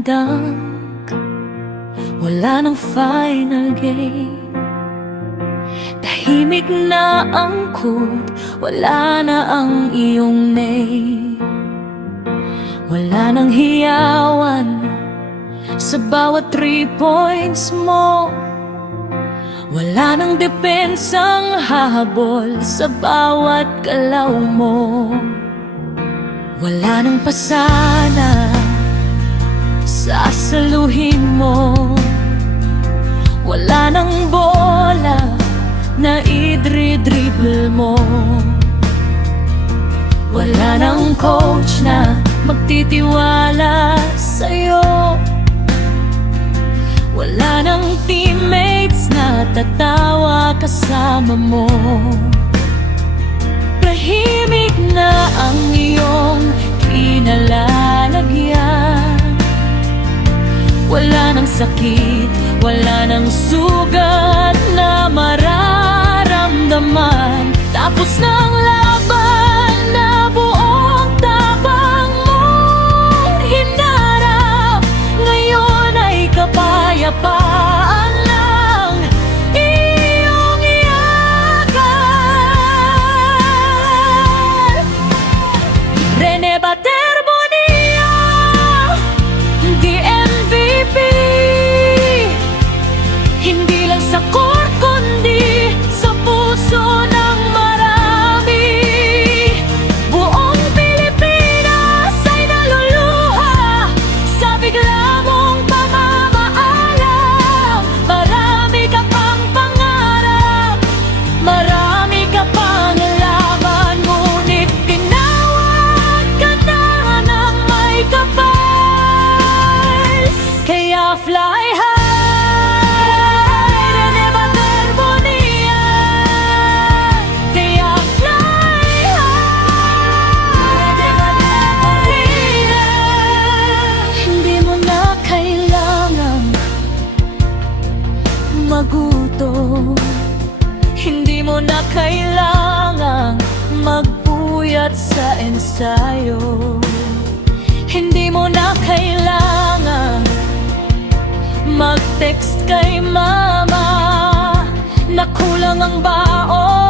ng dunk, wala ng final game. Tahimik na ang court, wala na ang iyong name. Wala nang hiyawan sa bawat 3 points mo. Wala nang depensang hahabol sa bawat galaw mo. Wala nang pasana sa saluhin mo. Wala nang bola na idri-dribble mo. Wala nang coach na magtitiwala sa'yo. Wala nang teammates na tatawa kasama mo. Tahimik na ang iyong kinalalagyan. Wala nang sakit, wala nang sugat na mararamdaman. Tapos ng laban na buong tapang mong hinarap, ngayon ay kapayapaan lang iyong iyakan. Rene Bater-Bonilla, the MVP. Hindi lang sa court kundi sa puso ng marami. Buong Pilipinas ay naluluha sa bigla mong pamamaalam. Marami ka pang pangarap, marami ka pang laban, ngunit tinawag ka na ng may kapal. Kaya fly high, Rene Bater-Bonilla. Kaya fly high, Rene Bater-Bonilla. Hindi mo na kailangang magutom. Hindi mo na kailangang magpuyat sa ensayo. Hindi mo na kailangang mag-text kay mama na kulang ang baon.